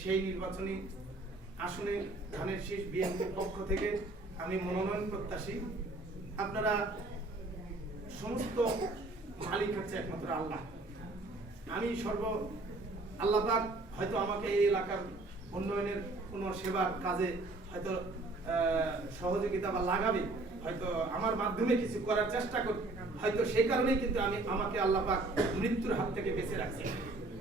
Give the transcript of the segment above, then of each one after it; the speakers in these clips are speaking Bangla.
সেই নির্বাচনী আসনে ধানের শীষ বিএনপির পক্ষ থেকে আমি মনোনয়ন প্রত্যাশী। আপনারা সমস্ত মালিক হচ্ছে একমাত্র আল্লাহ। আমি আল্লাহ পাক হয়তো আমাকে এই এলাকার উন্নয়নের কোনো সেবার কাজে হয়তো সহযোগিতা বা লাগাবে, হয়তো আমার মাধ্যমে কিছু করার চেষ্টা করবে, হয়তো সেই কারণেই কিন্তু আমাকে আল্লাহ পাক মৃত্যুর হাত থেকে বেঁচে রাখছে।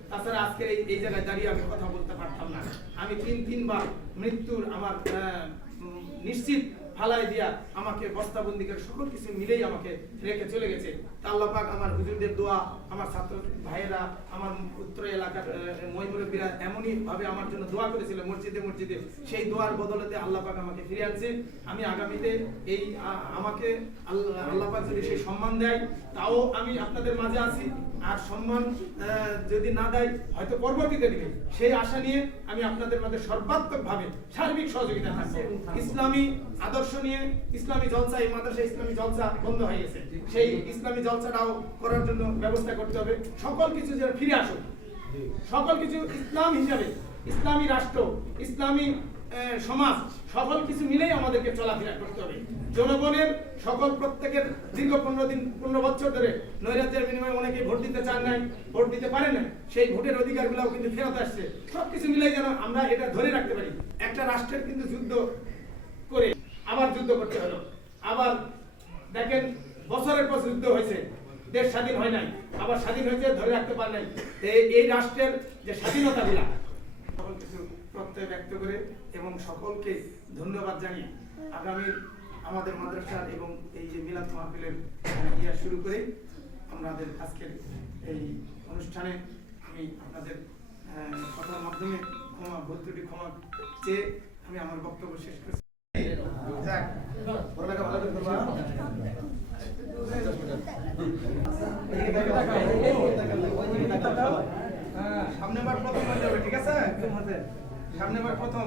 তাছাড়া আজকে এই জায়গায় দাঁড়িয়ে আমি কথা বলতে পারতাম না। আমি তিনবার মৃত্যুর আমার নিশ্চিত ফালাই দিয়া আমাকে বস্তাবন্দি করে সকল কিছু মিলেই আমাকে রেখে চলে গেছে। আল্লাহ পাক আমার হুজুরদের দোয়া, আমার ছাত্র ভাইয়েরা, আমার উত্তর এলাকার মুরব্বীরা এমনই ভাবে আমার জন্য দোয়া করেছিল মসজিদে মসজিদে, সেই দোয়ার বদলতে আল্লাহ পাক আমাকে ফিরে আনছে। আমি আগামীতে এই আমাকে আল্লাহ পাক যদি সেই সম্মান দেয় তাও আমি আপনাদের মাঝে আছি, আর সম্মান যদি না দেয় হয়তো পরবর্তীতে দিবে, সেই আশা নিয়ে আমি আপনাদের মাঝে সর্বাত্মকভাবে সার্বিক সহযোগিতা থাকছে। ইসলামী আদর্শ নিয়ে ইসলামী জলসা, এই মাদ্রাসা ইসলামী জলসা বন্ধ হয়ে গেছে, সেই ইসলামী জলসাটাও করার জন্য ব্যবস্থা করতে হবে। সকল কিছু যেন ফিরে আসুক, সকল কিছু ইসলাম হিসাবে, ইসলামী রাষ্ট্র, ইসলামী সমাজ, সকল কিছু মিলেই আমাদেরকে চলাফেরা করতে হবে। জনগণের সকল প্রত্যেকের দীর্ঘ 15 বছর ধরে নৈরাজ্যের বিনিময়ে অনেকে ভোট দিতে চান নাই, ভোট দিতে পারেন না, সেই ভোটের অধিকারগুলোও কিন্তু ফেরত আসছে। সবকিছু মিলেই যেন আমরা এটা ধরে রাখতে পারি। একটা রাষ্ট্রের কিন্তু যুদ্ধ করে আবার যুদ্ধ করতে হলো, আবার দেখেন বছরের পর যুদ্ধ হয়েছে, দেশ স্বাধীন হয় নাই, আবার স্বাধীন হয়েছে ধরে রাখতে পার নাই। এই রাষ্ট্রের যে স্বাধীনতা দিলা, সকল কিছু প্রত্যয় ব্যক্ত করে এবং সকলকে ধন্যবাদ জানিয়ে আগামীর আমাদের মাদ্রাসার এবং এই যে মিলাদ মাহফিলের শুরু করে আমাদের আজকের এই অনুষ্ঠানে আমি আপনাদের কথার মাধ্যমে ভুল ত্রুটি ক্ষমা চেয়ে আমি আমার বক্তব্য শেষ করছি। সামনেবার প্রথম হয়ে যাবে, ঠিক আছে? সামনেবার প্রথম।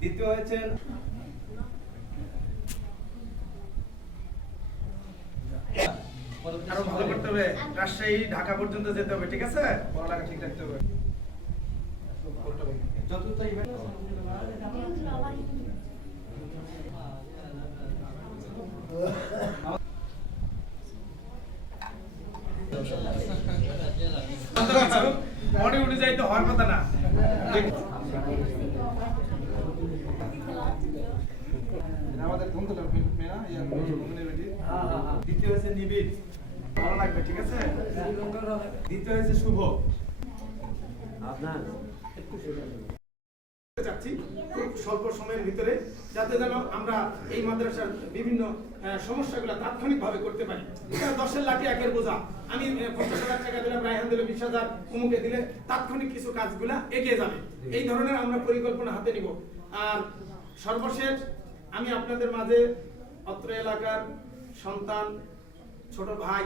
দ্বিতীয় হয়েছেন আরো ভালো করতে হবে, রাজশাহী ঢাকা পর্যন্ত যেতে হবে, ঠিক আছে? পড়ালেখা ঠিক রাখতে হবে। চতুর্থ ইভেন্ট মনে উঠে যাই তো হওয়ার কথা না। দ্বিতীয় হচ্ছে নিবিড়, ভালো লাগবে, ঠিক আছে? দ্বিতীয় হচ্ছে শুভ। চাচ্ছি খুব স্বল্প সময়ের ভিতরে যাতে যেন আমরা এই মাদ্রাসার বিভিন্ন সমস্যাগুলো তাৎক্ষণিকভাবে করতে পারি। 10-এর লাঠি 1-এর বোঝা, আমি 50,000 টাকা দিলাম, রায়হান দিলে 20,000, অমুকে দিলে তাৎক্ষণিক কিছু কাজগুলা এগিয়ে যাবে, এই ধরনের আমরা পরিকল্পনা হাতে নিব। আর সর্বশেষ আমি আপনাদের মাঝে অত্র এলাকার সন্তান, ছোট ভাই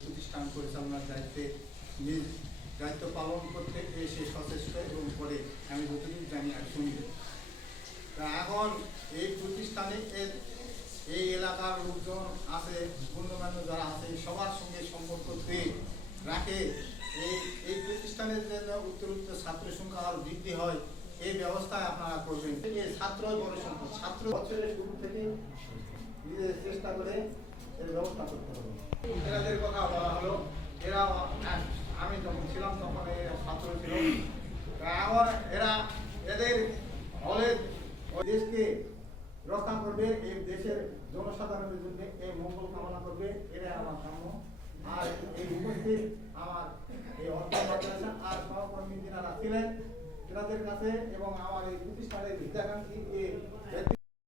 প্রতিষ্ঠান পরিচালনার দায়িত্ব পালন করতে এসে সচেষ্ট এবং পরে আমি যতটুকু জানি আর শুনি। এখন এই প্রতিষ্ঠানে এই এলাকার লোকজন আছে, গণ্যমান্য যারা আছে, সবার সঙ্গে সম্পর্ক রাখে। এই প্রতিষ্ঠানের জন্য উত্তরোত্তর ছাত্র সংখ্যা আরো বৃদ্ধি হয়, এই ব্যবস্থায় আপনারা করবেন। ছাত্রই বড় সংখ্যা, ছাত্র বছরের শুরু থেকে চেষ্টা করে এর ব্যবস্থা করতে হবে। এনাদের কথা বলা ছিল, এরা আমি যখন ছিলাম তখন এরা ছাত্র ছিল। এখন এরা এদের হলে ওই দেশকে রক্ষা করবে, এই দেশের জনসাধারণের জন্য এই মঙ্গল কামনা করবে, এরা আমার কাম্য। আর এই উপস্থিত আমার এই অর্থ মাদ্রাসা আর সহকর্মী যারা ছিলেন, তাদের কাছে এবং আমার এই প্রতিষ্ঠানের হিতাকাঙ্ক্ষী